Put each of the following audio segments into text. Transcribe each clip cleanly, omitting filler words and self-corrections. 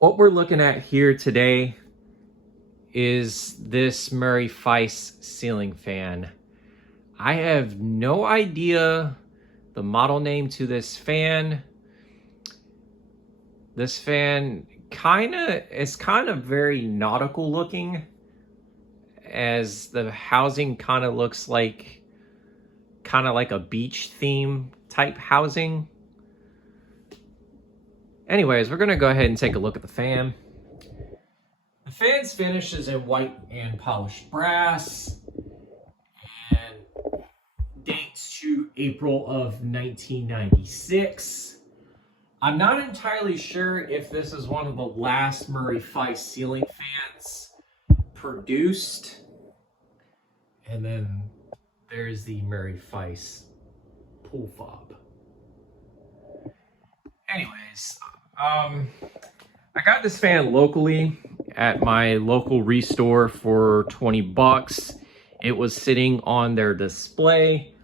What we're looking at here today is this Murray Feiss ceiling fan. I have no idea the model name to this fan. This fan is kind of very nautical looking, as the housing kind of looks like a beach theme type housing. Anyways, we're gonna go ahead and take a look at the fan. The fan's finish is in white and polished brass and dates to April of 1996. I'm not entirely sure if this is one of the last Murray Feiss ceiling fans produced. And then there's the Murray Feiss pool fob. Anyways, I got this fan locally at my local restore for 20 bucks. It was sitting on their display.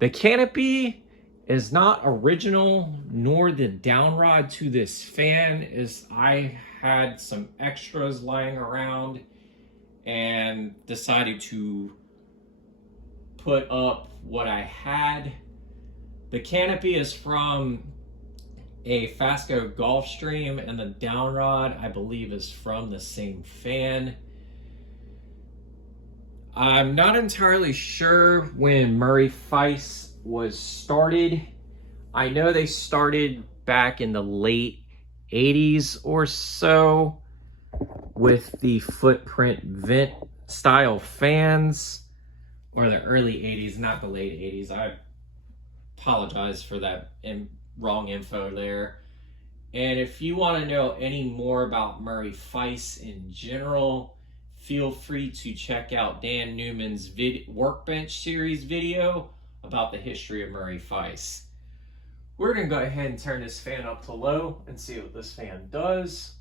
The canopy is not original, nor the downrod to this fan, as I had some extras lying around and decided to put up what I had. The canopy is from a Fasco Gulfstream, and the downrod, I believe, is from the same fan. I'm not entirely sure when Murray Feiss was started. I know they started back in the late 80s or so with the footprint vent style fans, or the early 80s, not the late 80s. I apologize for that wrong info there. And if you want to know any more about Murray Feiss in general, feel free to check out Dan Newman's Workbench series video about the history of Murray Feiss. We're going to go ahead and turn this fan up to low and see what this fan does.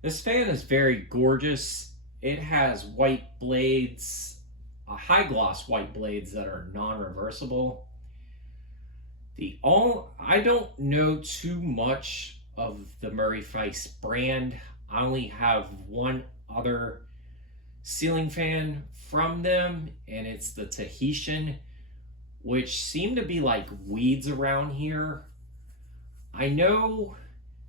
This fan is very gorgeous. It has white blades, high gloss white blades that are non-reversible. I don't know too much of the Murray Feiss brand. I only have one other ceiling fan from them, and it's the Tahitian, which seem to be like weeds around here. I know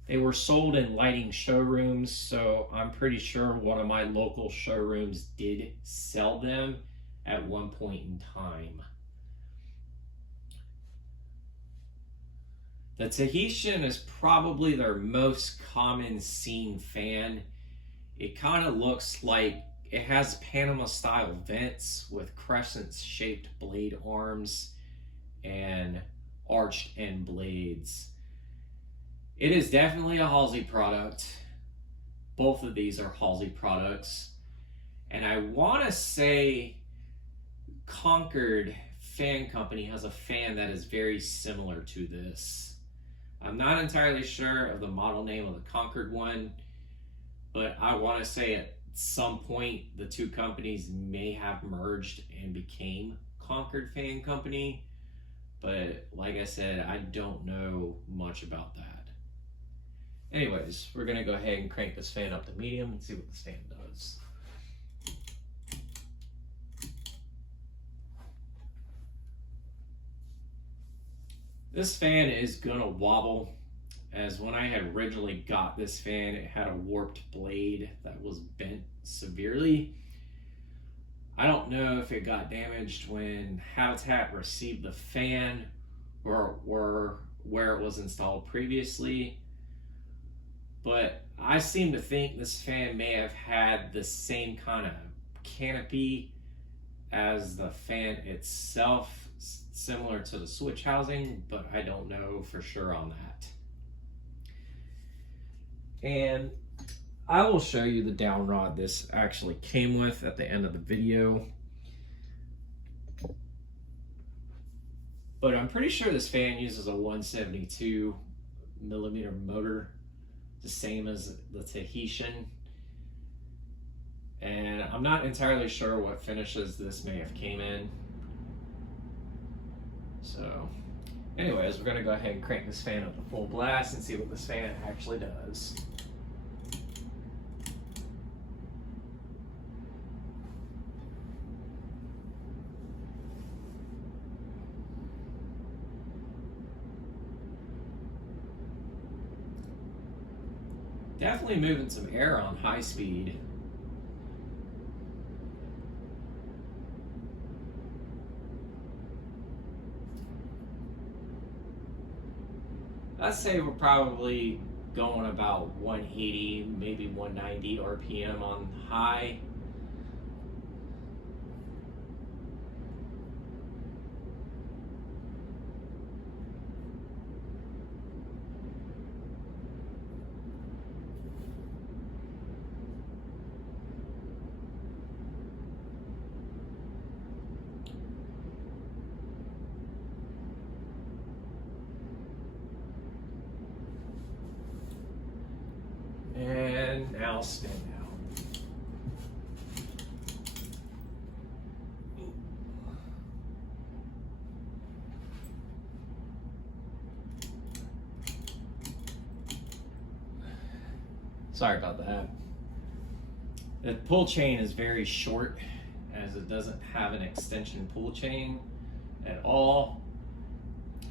they were sold in lighting showrooms, so I'm pretty sure one of my local showrooms did sell them at one point in time. The Tahitian is probably their most common seen fan. It kind of looks like it has Panama style vents with crescent shaped blade arms and arched end blades. It is definitely a Halsey product. Both of these are Halsey products. And I want to say Concord Fan Company has a fan that is very similar to this. I'm not entirely sure of the model name of the Concord one, but I want to say at some point the two companies may have merged and became Concord Fan Company. But like I said, I don't know much about that. Anyways, we're going to go ahead and crank this fan up to medium and see what this fan does. This fan is going to wobble, as when I had originally got this fan, it had a warped blade that was bent severely. I don't know if it got damaged when Habitat received the fan or where it was installed previously. But I seem to think this fan may have had the same kind of canopy as the fan itself, similar to the switch housing, but I don't know for sure on that. And I will show you the downrod this actually came with at the end of the video. But I'm pretty sure this fan uses a 172 millimeter motor, the same as the Tahitian. And I'm not entirely sure what finishes this may have came in. So anyways, we're gonna go ahead and crank this fan up to full blast and see what this fan actually does. Definitely moving some air on high speed. I'd say we're probably going about 180, maybe 190 RPM on high. And now spin down. Sorry about that. The pull chain is very short, as it doesn't have an extension pull chain at all.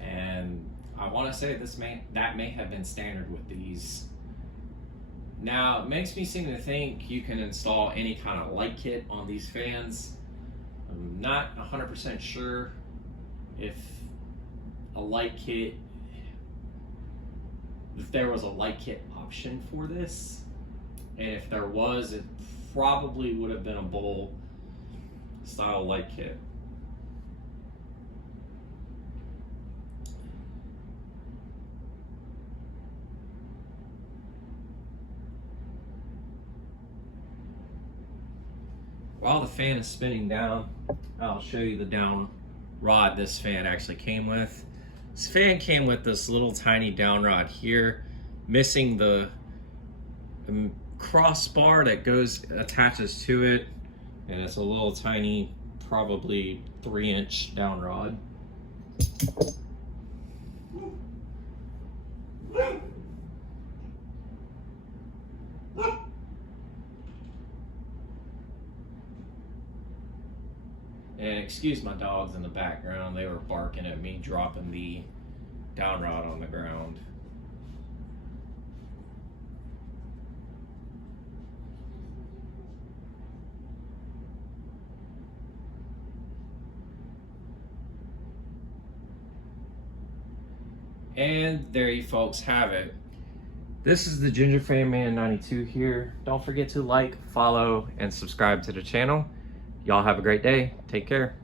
And I want to say that may have been standard with these. Now, it makes me seem to think you can install any kind of light kit on these fans. I'm not 100% sure if there was a light kit option for this. And if there was, it probably would have been a bowl style light kit. While the fan is spinning down, I'll show you the down rod this fan actually came with. This fan came with this little tiny down rod here, missing the crossbar that attaches to it, and it's a little tiny, probably 3-inch down rod. And excuse my dogs in the background, they were barking at me dropping the down rod on the ground. And there you folks have it. This is the Ginger Fan Man 92 here. Don't forget to like, follow, and subscribe to the channel. Y'all have a great day. Take care.